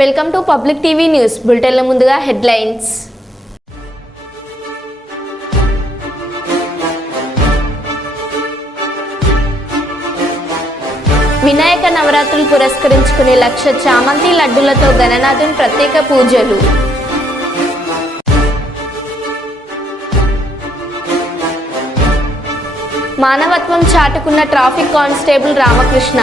Welcome to public TV news బులెటిన్ల ముందుగా headlines. Vinayaka నవరాత్రులు పురస్కరించుకునే 1,00,000 చామంతి లడ్డులతో గణనాథుని ప్రత్యేక పూజలు. మానవత్వం చాటుకున్న ట్రాఫిక్ కానిస్టేబుల్ రామకృష్ణ.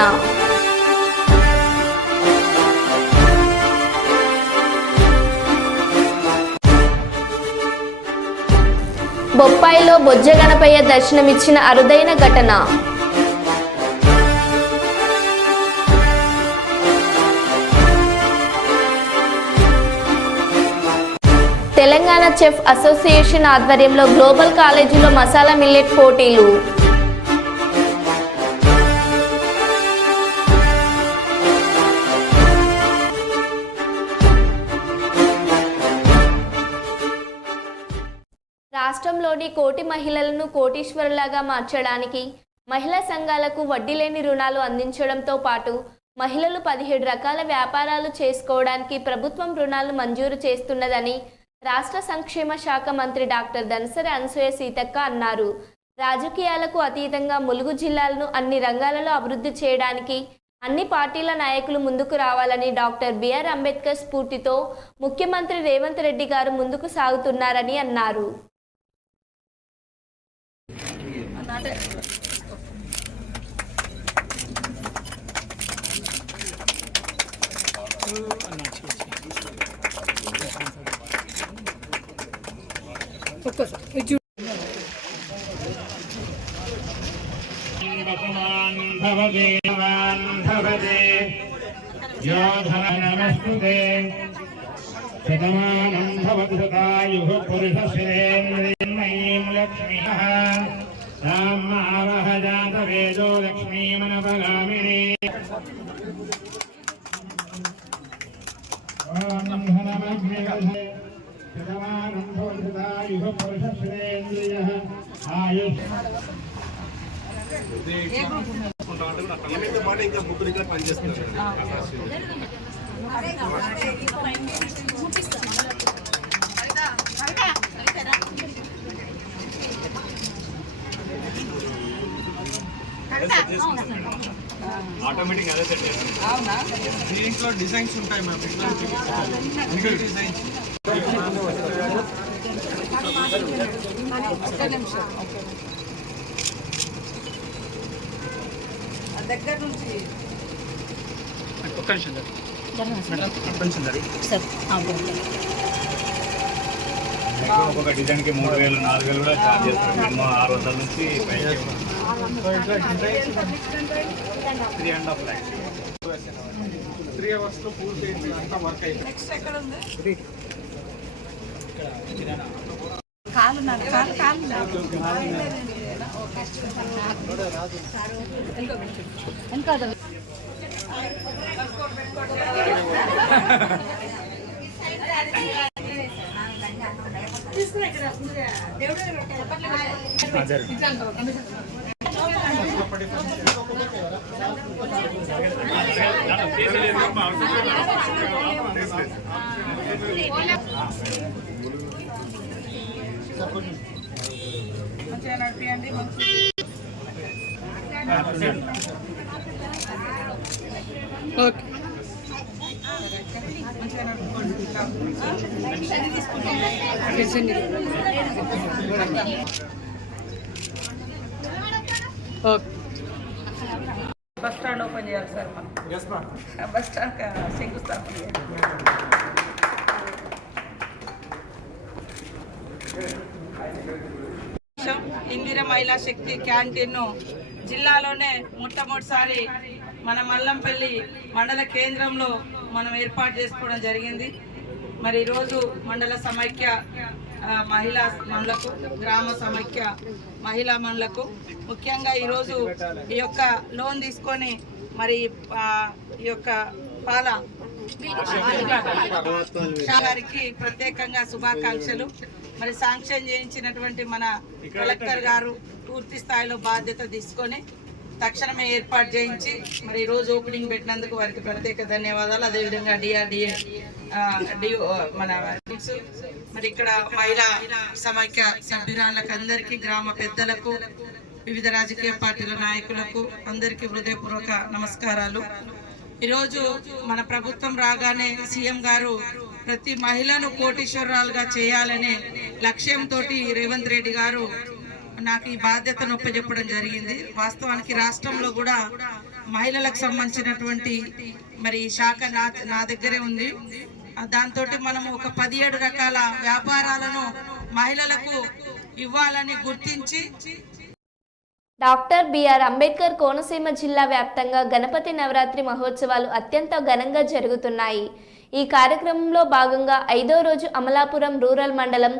బొప్పాయిలో బొజ్జ గణపయ్య దర్శనమిచ్చిన అరుదైన ఘటన. తెలంగాణ చెఫ్ అసోసియేషన్ ఆధ్వర్యంలో గ్లోబల్ కాలేజీలో మసాలా మిల్లెట్ పోటీలు. రాష్ట్రంలోని కోటి మహిళలను కోటీశ్వరులాగా మార్చడానికి మహిళా సంఘాలకు వడ్డీ లేని రుణాలు అందించడంతో పాటు మహిళలు 17 రకాల వ్యాపారాలు చేసుకోవడానికి ప్రభుత్వం రుణాలు మంజూరు చేస్తున్నదని రాష్ట్ర సంక్షేమ శాఖ మంత్రి డాక్టర్ ధనసరి అనసూయ సీతక్క అన్నారు. రాజకీయాలకు అతీతంగా ములుగు జిల్లాలను అన్ని రంగాలలో అభివృద్ధి చేయడానికి అన్ని పార్టీల నాయకులు ముందుకు రావాలని డాక్టర్ బిఆర్ అంబేద్కర్ స్ఫూర్తితో ముఖ్యమంత్రి రేవంత్ రెడ్డి గారు ముందుకు సాగుతున్నారని అన్నారు. శతమానం భవతి శతాయుః పురుషస్యేంద్రియం లక్ష్మీః సామావహ జాతవేదో లక్ష్మీమనపగామినీ. శతమానం భవతి శతాయుః పురుషస్యేంద్రియం ఆయుష్. ఇంకా ముగ్గురు ఇక్కడ పనిచేస్తున్నారు. ఆటోమేటిక్ అదే సెట్ అవునా? దీంట్లో డిజైన్స్ ఉంటాయి మ్యామ్. డిజైన్స్ దగ్గర నుంచి ఒక్క నిమిషం ఒక్కొక్క డిజైన్కి 3,000 4,000 కూడా ఛార్జ్ చేస్తారు. మినిమం 600 నుంచి 3.5 lakhs. 3 hours లో ఫుల్ పేజ్ అంతా వర్క్ అయిపోయింది. నెక్స్ట్ ఎక్కడ ఉంది? కాలు నడిపియండి. బస్ స్టాండ్ ఓపెన్ చేయాలి సార్. బస్ స్టాండ్ శంకుస్థాపన. ఇందిర మహిళా శక్తి క్యాంటీన్ను జిల్లాలోనే మొట్టమొదటిసారి మన మల్లంపల్లి మండల కేంద్రంలో మనం ఏర్పాటు చేసుకోవడం జరిగింది. మరి ఈరోజు మండల సమైక్య మహిళా మండలకు, గ్రామ సమైక్య మహిళా మండలకు ముఖ్యంగా ఈరోజు ఈ యొక్క లోన్ తీసుకొని మరి ఈ యొక్క పాల గారికి ప్రత్యేకంగా శుభాకాంక్షలు. మరి శాంక్షన్ చేయించినటువంటి మన కలెక్టర్ గారు పూర్తి స్థాయిలో బాధ్యత తీసుకొని తక్షణమే ఏర్పాటు చేయించి మరి ఈ రోజు ఓపెనింగ్ పెట్టినందుకు వారికి ప్రత్యేక ధన్యవాదాలు. అదేవిధంగా డిఆర్డిఏ మన మరి ఇక్కడ మహిళా సమైక్య సభ్యురాళ్ళకు అందరికీ, గ్రామ పెద్దలకు, వివిధ రాజకీయ పార్టీల నాయకులకు అందరికీ హృదయపూర్వక నమస్కారాలు. ఈరోజు మన ప్రభుత్వం రాగానే సీఎం గారు ప్రతి మహిళను కోటీశ్వరాలుగా చేయాలనే లక్ష్యంతో రేవంత్ రెడ్డి గారు నాకు ఈ బాధ్యతను ఒప్పజెప్పడం జరిగింది. వాస్తవానికి రాష్ట్రంలో కూడా మహిళలకు సంబంధించినటువంటి మరి శాఖ నా దగ్గరే ఉంది. దాంతో మనము ఒక 17 రకాల వ్యాపారాలను మహిళలకు ఇవ్వాలని గుర్తించి డాక్టర్ బిఆర్ అంబేద్కర్ కోనసీమ జిల్లా వ్యాప్తంగా గణపతి నవరాత్రి మహోత్సవాలు అత్యంత ఘనంగా జరుగుతున్నాయి. ఈ కార్యక్రమంలో భాగంగా 5వ రోజు అమలాపురం రూరల్ మండలం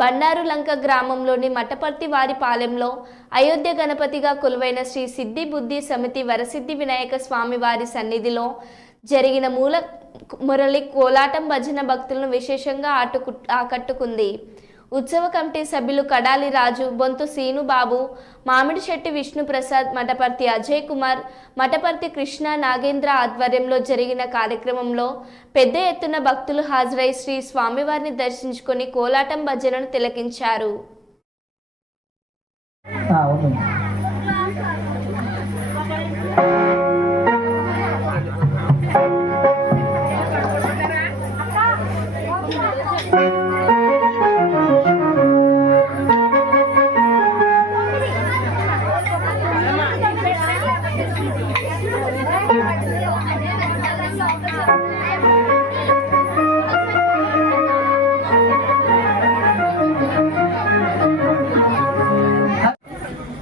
బండారులంక గ్రామంలోని మటపర్తి వారిపాలెంలో అయోధ్య గణపతిగా కొలువైన శ్రీ సిద్ధి బుద్ధి సమితి వరసిద్ధి వినాయక స్వామి వారి సన్నిధిలో జరిగిన మురళి కోలాటం భజన భక్తులను విశేషంగా ఆకట్టుకుంది. ఉత్సవ కమిటీ సభ్యులు కడాలి రాజు, బొంతు సీనుబాబు, మామిడిశెట్టి విష్ణుప్రసాద్, మటపర్తి అజయ్ కుమార్, మటపర్తి కృష్ణ నాగేంద్ర ఆధ్వర్యంలో జరిగిన కార్యక్రమంలో పెద్ద ఎత్తున భక్తులు హాజరై శ్రీ స్వామివారిని దర్శించుకొని కోలాటం భజనను తిలకించారు.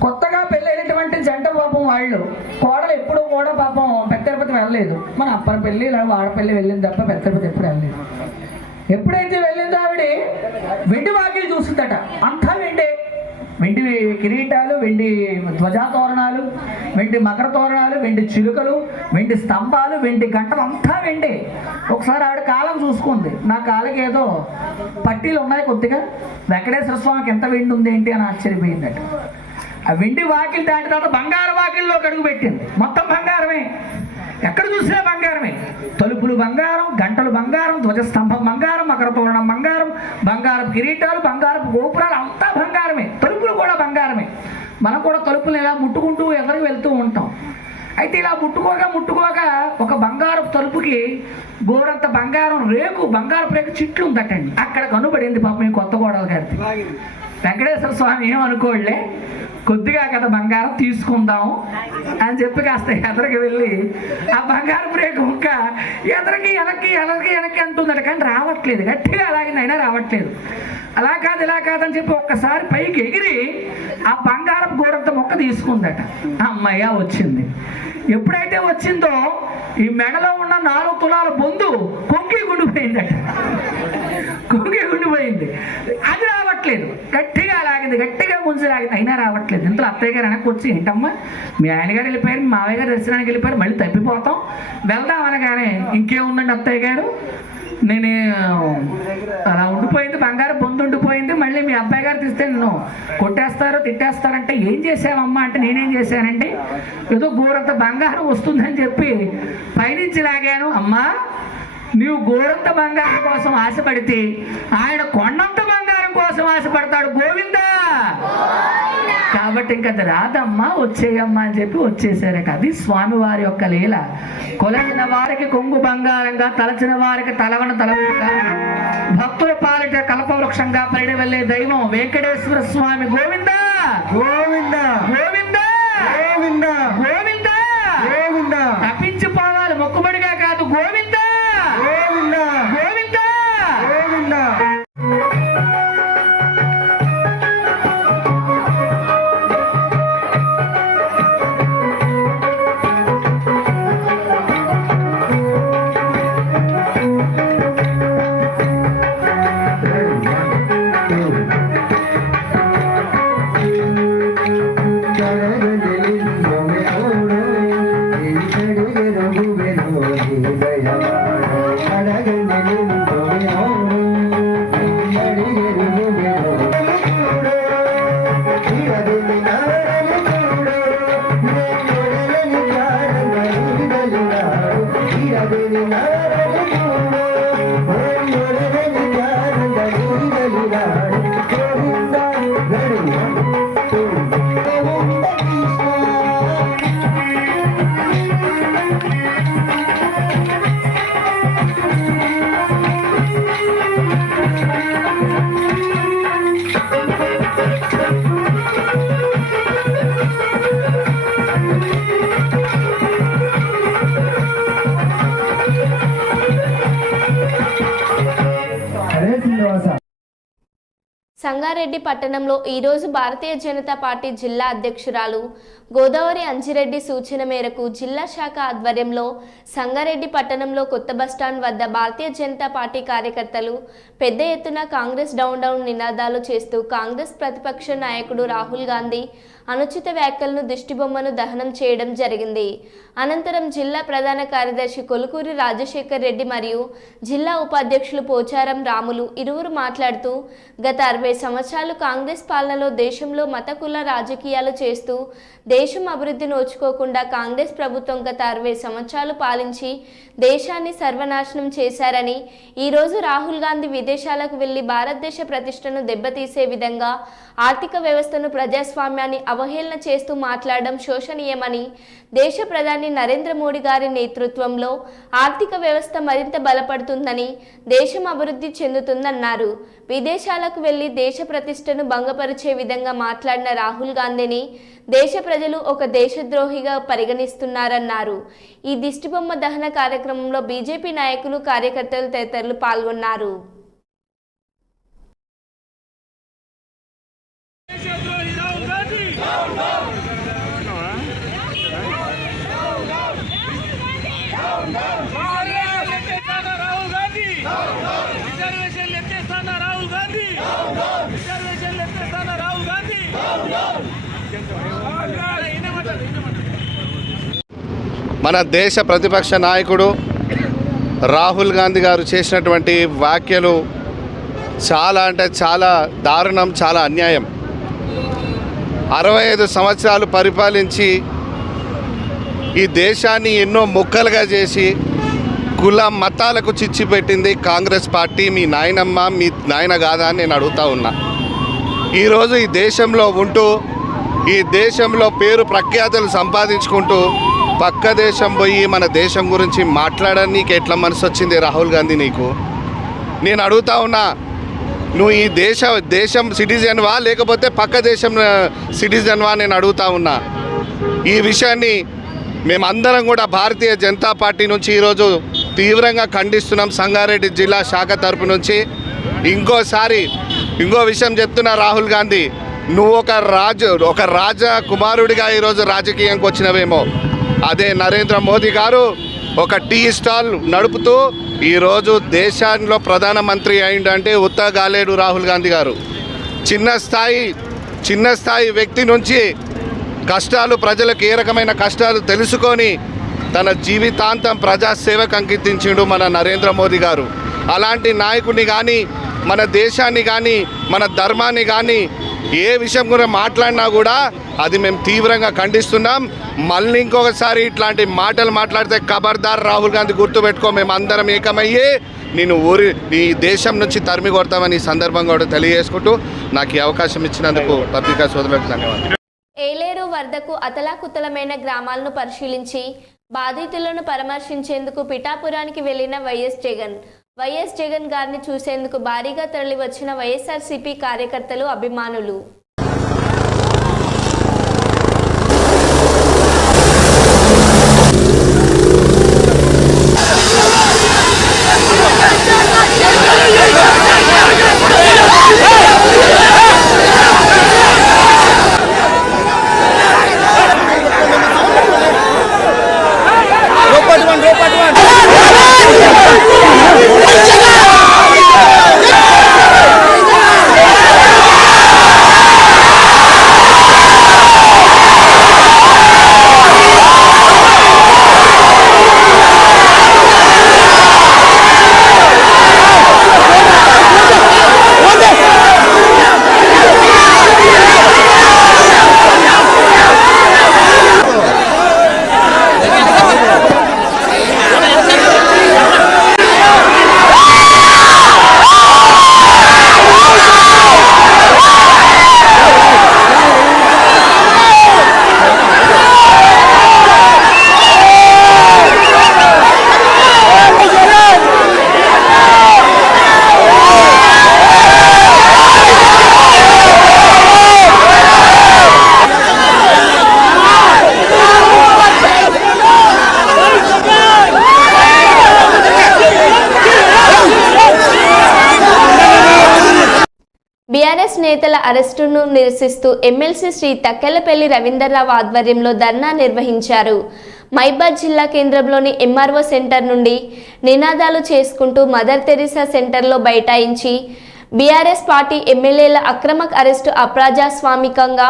కొత్తగా పెళ్ళైనటువంటి జంట పాపం వాళ్ళు కోడలు ఎప్పుడు కూడా పాపం పెద్ద తిరుపతి వెళ్ళలేదు. మన అప్పని పెళ్ళి ఇలా వాడపల్లి వెళ్ళింది తప్ప పెద్ద తిరుపతి ఎప్పుడు వెళ్ళలేదు. ఎప్పుడైతే వెళ్ళిందో ఆవిడ వెండి వాకిలు చూస్తుందట. అంతా వెండి, వెండి కిరీటాలు, వెండి ధ్వజాతోరణాలు, వెండి మకర తోరణాలు, వెండి చిలుకలు, వెండి స్తంభాలు, వెండి గంటలు, అంతా వెండి. ఒకసారి ఆవిడ కాలం చూసుకుంది. నా కాళ్ళకి ఏదో పట్టీలు ఉన్నాయి కొద్దిగా, వెంకటేశ్వర స్వామికి ఎంత వెండి ఉంది ఏంటి అని ఆశ్చర్యపోయిందట. ఆ వెండి వాకిలు దాటిన తర్వాత బంగారు వాకిల్లో అడుగు పెట్టింది. మొత్తం బంగారమే, ఎక్కడ చూసినా బంగారమే. తలుపులు బంగారం, గంటలు బంగారం, ధ్వజస్తంభం బంగారం, మకర తోరణం బంగారం, బంగారపు కిరీటాలు, బంగారపు గోపురాలు, అంతా బంగారమే. తలుపులు కూడా బంగారమే. మనం కూడా తలుపులు ఇలా ముట్టుకుంటూ ఎదురుకు వెళ్తూ ఉంటాం. అయితే ఇలా ముట్టుకోక ఒక బంగారపు తలుపుకి గోరంత బంగారం రేకు, బంగారపు రేకు చిట్లు ఉందటండి. అక్కడ కనుబడింది పాపం ఈ కొత్త గోడలు గారికి. వెంకటేశ్వర స్వామి ఏమనుకోలే, కొద్దిగా కదా బంగారం తీసుకుందాం అని చెప్పి కాస్త ఎదరికి వెళ్ళి ఆ బంగారం రేకు ముక్క ఎదరికి వెనక్కి అంటుందట. కానీ రావట్లేదు, గట్టిగా అలాగే అయినా రావట్లేదు. అలా కాదు ఇలా కాదని చెప్పి ఒక్కసారి పైకి ఎగిరి ఆ బంగారపు గోరంత మొక్క తీసుకుందట. అమ్మయ్య వచ్చింది. ఎప్పుడైతే వచ్చిందో ఈ మెడలో ఉన్న 4 తులాల బొందు కొంగి గుండిపోయిందట. కొంగి గుండిపోయింది. అది రావట్లేదు, గట్టిగా లాగింది, గట్టిగా ముందు లాగింది, అయినా రావట్లేదు. ఇంతలో అత్తయ్య గారు వెనక్కి వచ్చి, ఏంటమ్మా మీ ఆయన గారు వెళ్ళిపోయారు, మీ మావయ్య గారు దర్శనానికి వెళ్ళిపోయారు, మళ్ళీ తప్పిపోతాం, వెళ్దాం అనగానే ఇంకేముందండి అత్తయ్య గారు, నేను అలా ఉండిపోయింది, బంగారం బొందు ఉండిపోయింది, మళ్ళీ మీ అబ్బాయి గారు తీస్తే నిన్ను కొట్టేస్తారు తిట్టేస్తారంటే ఏం చేసావమ్మా అంటే నేనేం చేశానండి, ఏదో గోరంత బంగారం వస్తుందని చెప్పి పైనుంచి లాగాను. అమ్మా నీవు గోరంత బంగారం కోసం ఆశపడితే ఆయన కొండంత బంగారం కోసం ఆశపడతాడు గోవిందా. కాబట్టి ఇంకా రాదమ్మా వచ్చేయమ్మా అని చెప్పి వచ్చేసారట. అది స్వామివారి యొక్క లీల. కొలచిన వారికి కొంగు బంగారంగా, తలచిన వారికి తలవన తలవగా, భక్తుల పాలిట కల్పవృక్షంగా పరిడి వెళ్ళే దైవం వెంకటేశ్వర స్వామి. గోవిందా గోవిందా గోవిందా గోవిందా గోవిందా గోవిందా. తప్పించిపోవాలి మొక్కుబడిగా కాదు, గోవిందా గోవిందా గోవిందా గోవిందా. Thank you. సంగారెడ్డి పట్టణంలో ఈరోజు భారతీయ జనతా పార్టీ జిల్లా అధ్యక్షురాలు గోదావరి అంజిరెడ్డి సూచన మేరకు జిల్లా శాఖ ఆధ్వర్యంలో సంగారెడ్డి పట్టణంలో కొత్త బస్టాండ్ వద్ద భారతీయ జనతా పార్టీ కార్యకర్తలు పెద్ద ఎత్తున కాంగ్రెస్ డౌన్ డౌన్ నినాదాలు చేస్తూ కాంగ్రెస్ ప్రతిపక్ష నాయకుడు రాహుల్ గాంధీ అనుచిత వ్యాఖ్యలను దిష్టిబొమ్మను దహనం చేయడం జరిగింది. అనంతరం జిల్లా ప్రధాన కార్యదర్శి కొలుకూరి రాజశేఖర్ రెడ్డి మరియు జిల్లా ఉపాధ్యక్షులు పోచారం రాములు ఇరువురు మాట్లాడుతూ గత 60 సంవత్సరాలు కాంగ్రెస్ పాలనలో దేశంలో మత కుల రాజకీయాలు చేస్తూ దేశం అభివృద్ధి నోచుకోకుండా కాంగ్రెస్ ప్రభుత్వం గత 60 సంవత్సరాలు పాలించి దేశాన్ని సర్వనాశనం చేశారని, ఈరోజు రాహుల్ గాంధీ విదేశాలకు వెళ్లి భారతదేశ ప్రతిష్టను దెబ్బతీసే విధంగా ఆర్థిక వ్యవస్థను ప్రజాస్వామ్యాన్ని అవహేళన చేస్తూ మాట్లాడడం శోచనీయమని, దేశ ప్రధాని నరేంద్ర మోడీ గారి నేతృత్వంలో ఆర్థిక వ్యవస్థ మరింత బలపడుతుందని, దేశం అభివృద్ధి చెందుతుందన్నారు. విదేశాలకు వెళ్లి దేశ ప్రతిష్టను భంగపరిచే విధంగా మాట్లాడిన రాహుల్ గాంధీని దేశ ప్రజలు ఒక దేశద్రోహిగా పరిగణిస్తున్నారన్నారు. ఈ దిష్టిబొమ్మ దహన కార్యక్రమంలో బీజేపీ నాయకులు, కార్యకర్తలు తదితరులు పాల్గొన్నారు. మన దేశ ప్రతిపక్ష నాయకుడు రాహుల్ గాంధీ గారు చేసినటువంటి వ్యాఖ్యలు చాలా అంటే చాలా దారుణం, చాలా అన్యాయం. 65 సంవత్సరాలు పరిపాలించి ఈ దేశాన్ని ఎన్నో ముక్కలుగా చేసి కుల మతాలకు చిచ్చు పెట్టింది కాంగ్రెస్ పార్టీ. మీ నాయనమ్మ మీ నాయన కాదా అని నేను అడుగుతా ఉన్నా. ఈరోజు ఈ దేశంలో ఉంటూ ఈ దేశంలో పేరు ప్రఖ్యాతులు సంపాదించుకుంటూ పక్క దేశం పోయి మన దేశం గురించి మాట్లాడడానికి ఎట్లా మనసు వచ్చింది రాహుల్ గాంధీ నీకు? నేను అడుగుతా ఉన్నా, నువ్వు ఈ దేశం సిటిజన్వా లేకపోతే పక్క దేశం సిటిజన్వా నేను అడుగుతా ఉన్నా. ఈ విషయాన్ని మేమందరం కూడా భారతీయ జనతా పార్టీ నుంచి ఈరోజు తీవ్రంగా ఖండిస్తున్నాం. సంగారెడ్డి జిల్లా శాఖ తరపు నుంచి ఇంకో విషయం చెప్తున్నా, రాహుల్ గాంధీ నువ్వు ఒక రాజ కుమారుడిగా ఈరోజు రాజకీయంకి వచ్చినవేమో. అదే నరేంద్ర మోదీ గారు ఒక టీ స్టాల్ నడుపుతూ ఈరోజు దేశంలో ప్రధానమంత్రి అయిందంటే ఉత్తగాలేడు రాహుల్ గాంధీ గారు. చిన్న స్థాయి వ్యక్తి నుంచి కష్టాలు, ప్రజలకు ఏ రకమైన కష్టాలు తెలుసుకొని తన జీవితాంతం ప్రజాసేవకు అంకితించిండు మన నరేంద్ర మోదీ గారు. అలాంటి నాయకుడిని కానీ, మన దేశాన్ని కానీ, మన ధర్మాన్ని కానీ ఏ విషయం గురించి మాట్లాడినా కూడా అది మేము తీవ్రంగా ఖండిస్తున్నాం. మళ్ళీ ఇంకొకసారి ఇట్లాంటి మాటలు మాట్లాడితే ఖబర్దార్ రాహుల్ గాంధీ గుర్తుపెట్టుకో, మేము అందరం ఏకమయ్యి నేను ఈ దేశం నుంచి తరిమి కొడతామని ఈ సందర్భంగా కూడా తెలియజేసుకుంటూ నాకు ఈ అవకాశం ఇచ్చినందుకు పత్రికా సోదరులకు ధన్యవాదాలు. ఏలేరు వరదకు అతలాకుతలమైన గ్రామాలను పరిశీలించి బాధితులను పరామర్శించేందుకు పిఠాపురానికి వెళ్లిన వైఎస్ జగన్ గారిని చూసేందుకు భారీగా తరలివచ్చిన వైఎస్ఆర్సీపీ కార్యకర్తలు, అభిమానులు. బీఆర్ఎస్ నేతల అరెస్టును నిరసిస్తూ ఎమ్మెల్సీ శ్రీ తక్కెళ్లపల్లి రవీందర్రావు ఆధ్వర్యంలో ధర్నా నిర్వహించారు. మైబాద్ జిల్లా కేంద్రంలోని ఎంఆర్ఓ సెంటర్ నుండి నినాదాలు చేసుకుంటూ మదర్ తెరీసా సెంటర్లో బైఠాయించి బీఆర్ఎస్ పార్టీ ఎమ్మెల్యేల అక్రమ అరెస్టు అప్రజాస్వామికంగా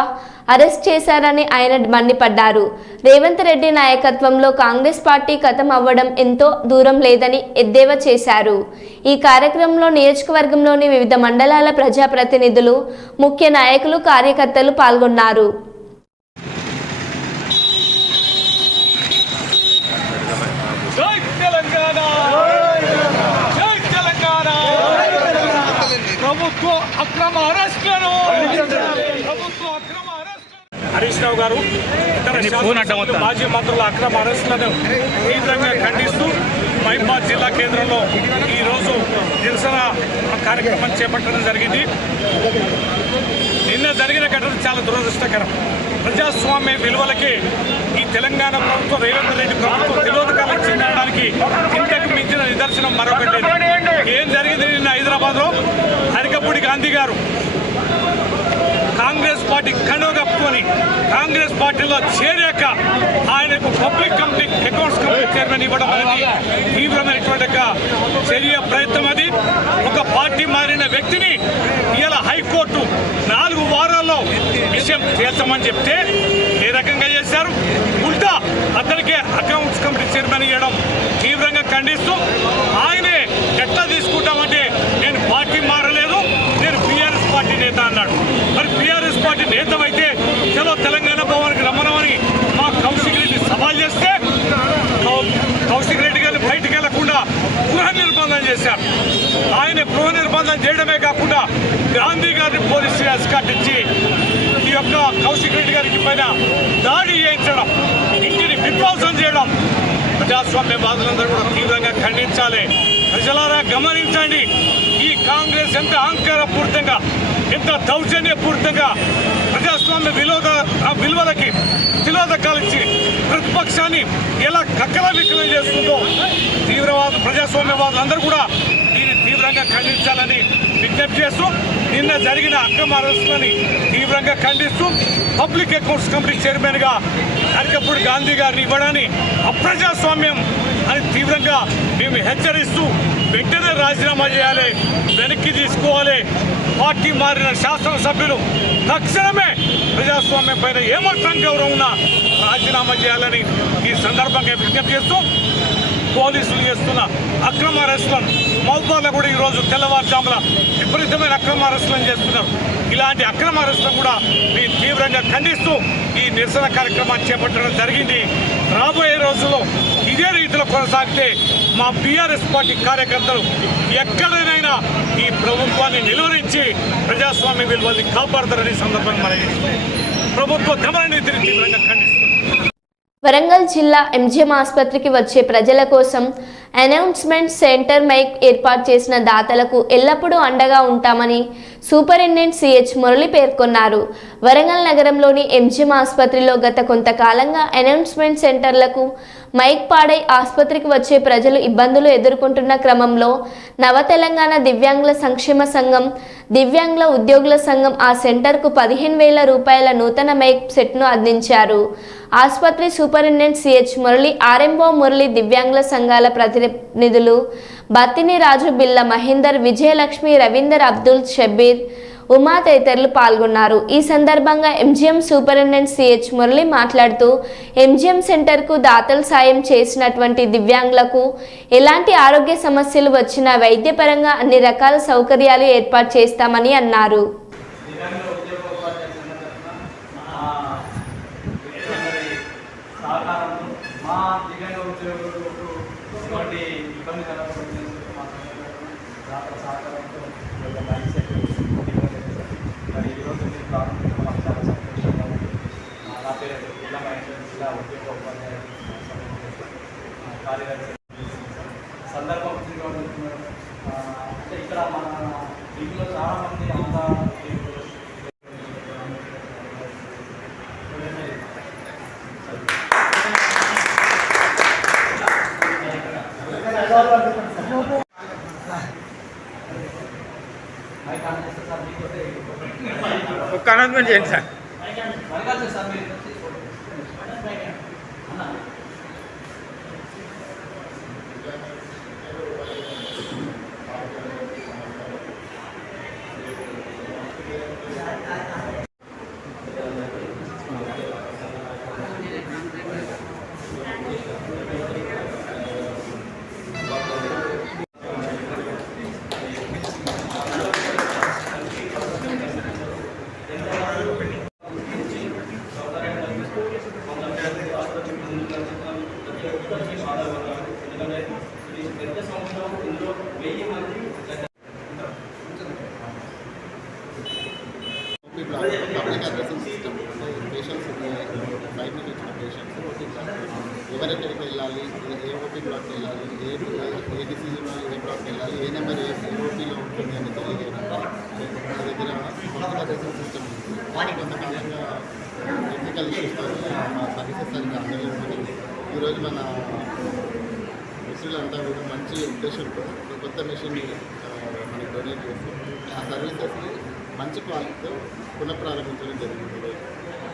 అరెస్ట్ చేశారని ఆయన మండిపడ్డారు. రేవంత్ రెడ్డి నాయకత్వంలో కాంగ్రెస్ పార్టీ ఖతం అవ్వడం ఎంతో దూరం లేదని ఎద్దేవా చేశారు. ఈ కార్యక్రమంలో నియోజకవర్గంలోని వివిధ మండలాల ప్రజాప్రతినిధులు, ముఖ్య నాయకులు, కార్యకర్తలు పాల్గొన్నారు. హరీష్ రావు గారు ఇతర శాసనసభ్యులు, మాజీ మంత్రుల అక్రమ అరెస్టులను తీవ్రంగా ఖండిస్తూ మైబాద్ జిల్లా కేంద్రంలో ఈరోజు నిరసన కార్యక్రమం చేపట్టడం జరిగింది. నిన్న జరిగిన ఘటన చాలా దురదృష్టకరం. ప్రజాస్వామ్య విలువలకి ఈ తెలంగాణ ప్రభుత్వం, రేవంత్ రెడ్డి ప్రభుత్వం తిలోదకాలకు చెందడానికి ఇంతకు మించిన నిదర్శనం మరొకటి. ఏం జరిగింది నిన్న హైదరాబాద్లో? హరికపూడి గాంధీ గారు కాంగ్రెస్ పార్టీ కండువ కప్పుకొని కాంగ్రెస్ పార్టీలో చేరాక ఆయనకు public company accounts company chairman ఇవ్వడం అనేది తీవ్రమైనటువంటి చర్య ప్రయత్నం. అది ఒక పార్టీ మారిన వ్యక్తిని ఇలా హైకోర్టు 4 వారాల్లో విషయం తేల్చమని చెప్తే ఏ రకంగా చేశారు? ఉల్టా అతనికే అకౌంట్స్ కంపెనీ చైర్మన్ ఇవ్వడం తీవ్రంగా ఖండిస్తూ, ఆయనే ఎట్లా తీసుకుంటామంటే నేను పార్టీ మారలేదు, నేను బీఆర్ఎస్ పార్టీ నేత అన్నాడు. మరి బీఆర్ఎస్ పార్టీ నేతమైతే చలో తెలంగాణ భవన్కి రమ్మనమని మా కౌశిక్ రెడ్డి సవాల్ చేస్తే కౌశిక్ రెడ్డి గారిని బయటికి వెళ్లకుండా గృహ నిర్బంధం చేశారు. ఆయన గృహ నిర్బంధం చేయడమే కాకుండా గాంధీ గారిని పోలీసు ఎస్కార్ట్ ఇచ్చి ఈ యొక్క కౌశిక్ రెడ్డి గారికి పైన దాడి చేయించడం, ఇంటిని విధ్వంసం చేయడం ప్రజాస్వామ్యవాదులందరూ కూడా తీవ్రంగా ఖండించాలి. ప్రజలారా గమనించండి, ఈ కాంగ్రెస్ ఎంత అహంకారపూరితంగా, ఎంత దౌర్జన్యపూరితంగా ప్రజాస్వామ్య విలువలకి తిలోదకాలిచ్చి ప్రతిపక్షాన్ని ఎలా కక్కలవిక్కలం చేస్తుందో ప్రజాస్వామ్యవాదులందరూ కూడా దీన్ని తీవ్రంగా ఖండించాలని విజ్ఞప్తి చేస్తూ, నిన్న జరిగిన అక్రమ అరెస్టులని తీవ్రంగా ఖండిస్తూ పబ్లిక్ అకౌంట్స్ కంపెనీ చైర్మన్గా హరికపూడి గాంధీ గారిని ఇవ్వడాన్ని అప్రజాస్వామ్యం అని తీవ్రంగా మేము హెచ్చరిస్తూ వెంటనే రాజీనామా చేయాలి, వెనక్కి తీసుకోవాలి. పార్టీ మారిన శాసనసభ్యులు తక్షణమే ప్రజాస్వామ్యం పైన ఏమాత్రం గౌరవం ఉన్నా రాజీనామా చేయాలని ఈ సందర్భంగా విజ్ఞప్తి చేస్తూ, పోలీసులు చేస్తున్న అక్రమ అరెస్టులను మౌబాద్లో కూడా ఈరోజు తెల్లవారుజామున విపరీతమైన అక్రమ అరెస్టులను చేస్తున్నారు. ఇలాంటి అక్రమ అరెస్టులను కూడా మేము తీవ్రంగా ఖండిస్తూ ఈ నిరసన కార్యక్రమాన్ని చేపట్టడం జరిగింది. రాబోయే రోజుల్లో ఇదే రీతిలో కొనసాగితే మా బీఆర్ఎస్ పార్టీ కార్యకర్తలు ఎక్కడైనా ఈ ప్రభుత్వాన్ని నిలువరించి ప్రజాస్వామ్య విలువల్ని కాపాడతారని సందర్భంగా మనం ప్రభుత్వ దమన నీతిని తీవ్రంగా ఖండిస్తుంది. వరంగల్ జిల్లా ఎంజిఎం ఆసుపత్రికి వచ్చే ప్రజల కోసం అనౌన్స్మెంట్ సెంటర్ మైక్ ఏర్పాటు చేసిన దాతలకు ఎల్లప్పుడూ అండగా ఉంటామని సూపరింటెండెంట్ సిహెచ్ మురళి పేర్కొన్నారు. వరంగల్ నగరంలోని ఎంజిఎం ఆసుపత్రిలో గత కొంతకాలంగా అనౌన్స్మెంట్ సెంటర్లకు మైక్ పాడై ఆసుపత్రికి వచ్చే ప్రజలు ఇబ్బందులు ఎదుర్కొంటున్న క్రమంలో నవ తెలంగాణ దివ్యాంగుల సంక్షేమ సంఘం, దివ్యాంగుల ఉద్యోగుల సంఘం ఆ సెంటర్కు 15,000 రూపాయల నూతన మైక్ సెట్ను అందించారు. ఆసుపత్రి superintendent CH Murali, RMO Murali, దివ్యాంగుల సంఘాల ప్రతినిధులు బత్తిని రాజు, బిల్ల మహేందర్, విజయలక్ష్మి, రవీందర్, అబ్దుల్ షబీర్, ఉమా తదితరులు పాల్గొన్నారు. ఈ సందర్భంగా ఎంజిఎం సూపరింటెండెంట్ సిహెచ్ మురళి మాట్లాడుతూ, ఎంజిఎం సెంటర్కు దాతలు సాయం చేసినటువంటి దివ్యాంగులకు ఎలాంటి ఆరోగ్య సమస్యలు వచ్చినా వైద్యపరంగా అన్ని రకాల సౌకర్యాలు ఏర్పాటు చేస్తామని అన్నారు. సందర్భం అంటే ఇక్కడ మన వీటిలో చాలామంది అంతా ఒక్క అనౌన్స్మెంట్ చేయండి సార్. పబ్లిక్ అడ్రసింగ్ సిస్టమ్ అంటే పేషెంట్స్ బయట నుంచి వచ్చిన పేషెంట్స్ ఓపీ బ్లాక్ ఎవరెక్కడికి వెళ్ళాలి, ఏ ఓపీ బ్లాక్కి వెళ్ళాలి, ఏ డిసీజ్ ఏ బ్లాక్కి వెళ్ళాలి, ఏ నెంబర్ ఏ ఓపీలో ఉంటుంది అని తెలియజేయడానికి మన దగ్గర పబ్లిక్ అడ్రసింగ్ సిస్టమ్ ఉంది. కొంతకాలంగా టెక్నికల్ ఇష్యూస్తో మా సర్వీసెస్ సరిగ్గా అందలేదు. ఈరోజు మన మిషన్లంతా కూడా మంచి ఉద్దేశంతో కొత్త మెషిన్ని మనకి డొనేట్ చేసి ఆ సర్వీసెస్ని మంచి క్వాలిటీతో పునఃప్రారంభించడం జరిగింది.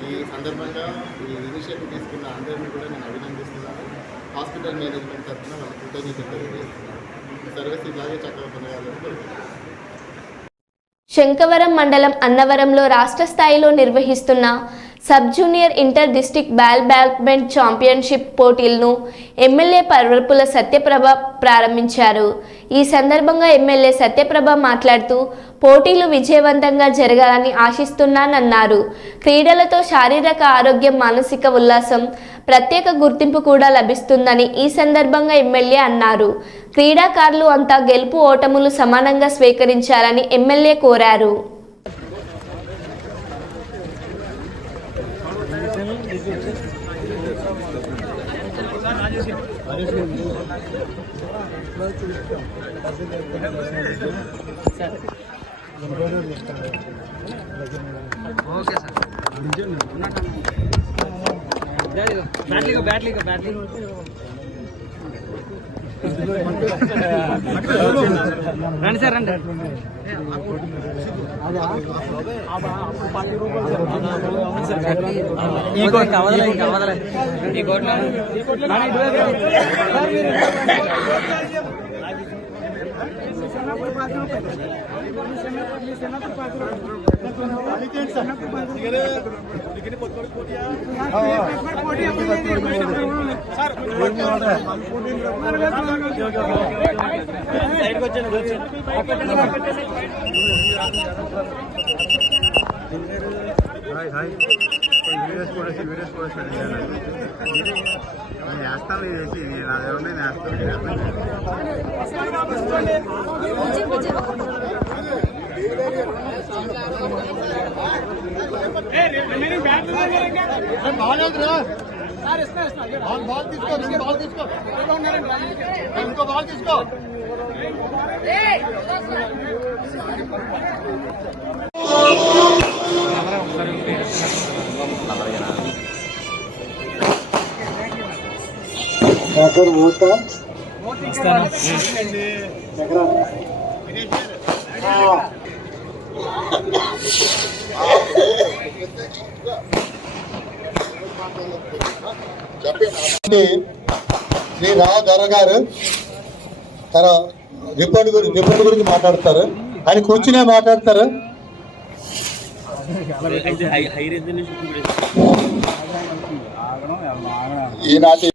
ఈ సందర్భంగా ఈ ఇనిషియేటివ్ తీసుకున్న అందరినీ కూడా నేను అభినందిస్తున్నాను. హాస్పిటల్ మేనేజ్మెంట్ తరఫున వాళ్ళ కృతజ్ఞతలు తెలియజేస్తున్నాను. ఈ సర్వీస్ ఇలాగే చక్కగా పొందగాలని కోరుకుంటున్నాను. శంకవరం మండలం అన్నవరంలో రాష్ట్ర స్థాయిలో నిర్వహిస్తున్న sub junior inter district badminton championship పోటీలను ఎమ్మెల్యే పర్వపుల సత్యప్రభ ప్రారంభించారు. ఈ సందర్భంగా ఎమ్మెల్యే సత్యప్రభ మాట్లాడుతూ పోటీలు విజయవంతంగా జరగాలని ఆశిస్తున్నానన్నారు. క్రీడలతో శారీరక ఆరోగ్యం, మానసిక ఉల్లాసం, ప్రత్యేక గుర్తింపు కూడా లభిస్తుందని ఈ సందర్భంగా ఎమ్మెల్యే అన్నారు. క్రీడాకారులు అంతా గెలుపు ఓటములు సమానంగా స్వీకరించాలని ఎమ్మెల్యే కోరారు. రండి సార్ రండి. ఈ కోట్ కావాలా ఇంకా కావాలా ఈ కోట్ వేస్తాను చేసి నేను అదే వేస్తాను. ఇంకో బాల్ తీసుకో. శ్రీ రావు గౌర గారు తన రిపోర్ట్ గురించి మాట్లాడతారు. ఆయన కూర్చునే మాట్లాడతారు. ఈనాటి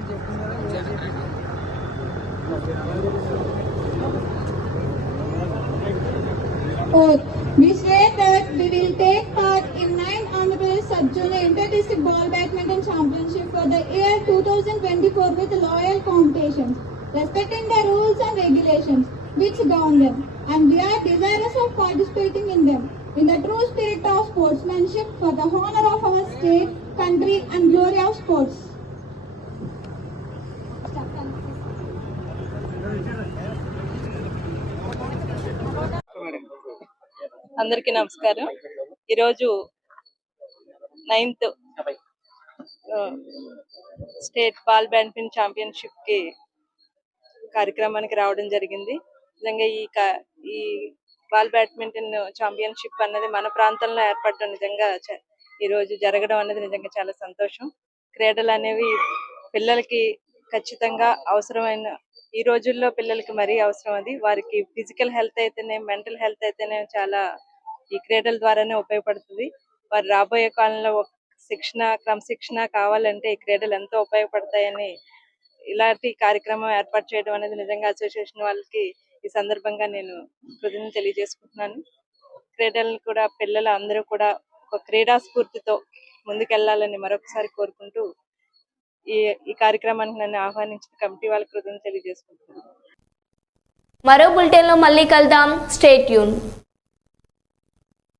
We swear that we will take part in 9th Honorable Sub-Junior Inter-District Ball Badminton Championship for the year 2024 with loyal competition, respecting the rules and regulations which govern them, and we are desirous of participating in them in the true spirit of sportsmanship for the honor of our state, country and glory of sports. అందరికీ నమస్కారం. ఈరోజు 9th state ball badminton championship కి కార్యక్రమానికి రావడం జరిగింది. నిజంగా ఈ ball badminton championship అన్నది మన ప్రాంతంలో ఏర్పడడం నిజంగా ఈ రోజు జరగడం అనేది నిజంగా చాలా సంతోషం. క్రీడలు అనేవి పిల్లలకి ఖచ్చితంగా అవసరమైన ఈ రోజుల్లో పిల్లలకి మరీ అవసరం. అది వారికి ఫిజికల్ హెల్త్ అయితేనే, మెంటల్ హెల్త్ అయితేనే చాలా ఈ క్రీడల ద్వారానే ఉపయోగపడుతుంది. వారు రాబోయే కాలంలో క్రమశిక్షణ కావాలంటే ఈ క్రీడలు ఎంతో ఉపయోగపడతాయని ఇలాంటి కార్యక్రమం ఏర్పాటు చేయడం అనేది నిజంగా అసోసియేషన్ వాళ్ళకి ఈ సందర్భంగా నేను కృతజ్ఞతలు తెలియజేసుకుంటున్నాను. క్రీడలను కూడా పిల్లలు అందరూ కూడా ఒక క్రీడా స్ఫూర్తితో ముందుకెళ్లాలని మరొకసారి కోరుకుంటూ ఈ కార్యక్రమానికి నన్ను ఆహ్వానించిన కమిటీ వాళ్ళకి కృతజ్ఞతలు తెలియజేసుకుంటున్నాను. మరో బులెటిన్లో మళ్ళీ కలుద్దాం. Stay tune.